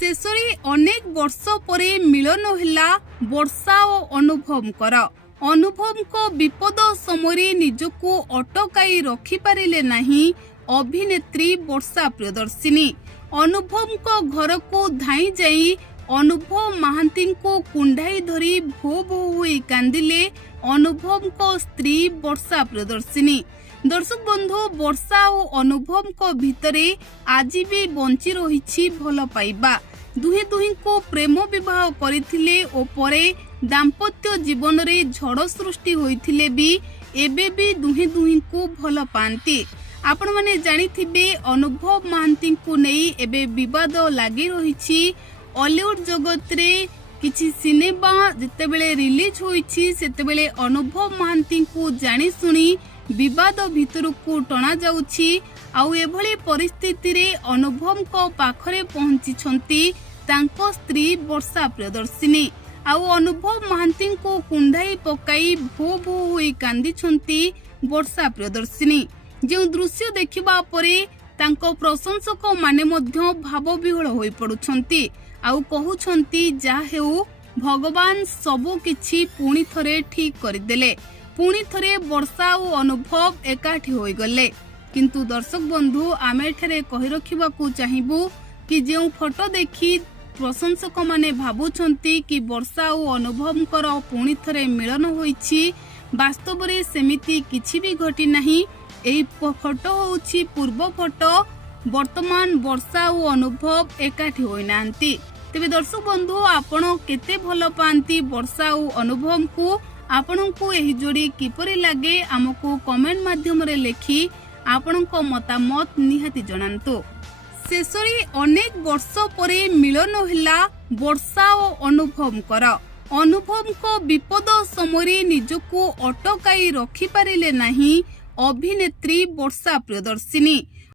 शेषरे अनेक वर्ष परे मिलन होला वर्षा और अनुभवकर। अनुभव को विपद समय निजको अटकाई रखिपारे नहीं अभिनेत्री वर्षा प्रियदर्शिनी। अनुभव को घर को धाई जाई अनुभव महांती को कुंडाई धरी भो भो होई कांदिले अनुभव को स्त्री वर्षा प्रियदर्शिनी। दर्शक बंधु, वर्षा और अनुभव को भितरे आज भी बंची रही भल पाइबा। दुहे दुही को प्रेम विवाह करथिले ओ परे दाम्पत्य जीवन रे झड़ सृष्टि होइथिले भी एबे भी दुहे दुही को भल पांती। आपण माने जानिथिबे अनुभव महांती को नहीं एबे विवाद लागी रही। हॉलीवुड जगत रे किछि सिनेमा जेतेबेले रिलीज होइछि सेतेबेले अनुभव महांती को जानी सुनी विवाद भितर को टणा जाउछि। आउ एभली परिस्थिति रे अनुभव को पाखरे पहुंची तांको स्त्री वर्षा प्रियदर्शिनी। आउ अनुभव महांती को कुंडाई पकाई भो भो होई कांदी वर्षा प्रियदर्शिनी। जो दृश्य देखिबा परे तांको प्रशंसक माने मध्य भाव विह्वल होई पडुछंती। आउ कहउछंती जा हेउ भगवान सबु किछि पुणी थरे ठीक करदेले। पुणी थरे वर्षा और अनुभव एकाठी होई गले। किंतु दर्शक बंधु, आमे एठारे कहि रखिबाकू चाहिबू कि जो फोटो देखि प्रशंसक माने भाबुछंती कि वर्षा और अनुभवकर पुणी थरे मिलन होईछि, वास्तव रे सेमिति किछि भी घटी नाही। एई फोटो होउछि पूर्व फोटो। वर्तमान वर्षा और अनुभव एकाठी होई नांती। तेबे दर्शक बंधु, आपण केते भल पांती वर्षा और अनुभव को? आपनको एही जोड़ी किपरि लागे आमको कमेंट माध्यम रे लेखि आपनको मतामत निहाती जणांतु। शेषरे अनेक वर्ष परे मिलन होला वर्षा और अनुभव कर। अनुभव को विपद समय निजको अटकाई रखिपारे नहीं अभिनेत्री वर्षा प्रियदर्शिनी।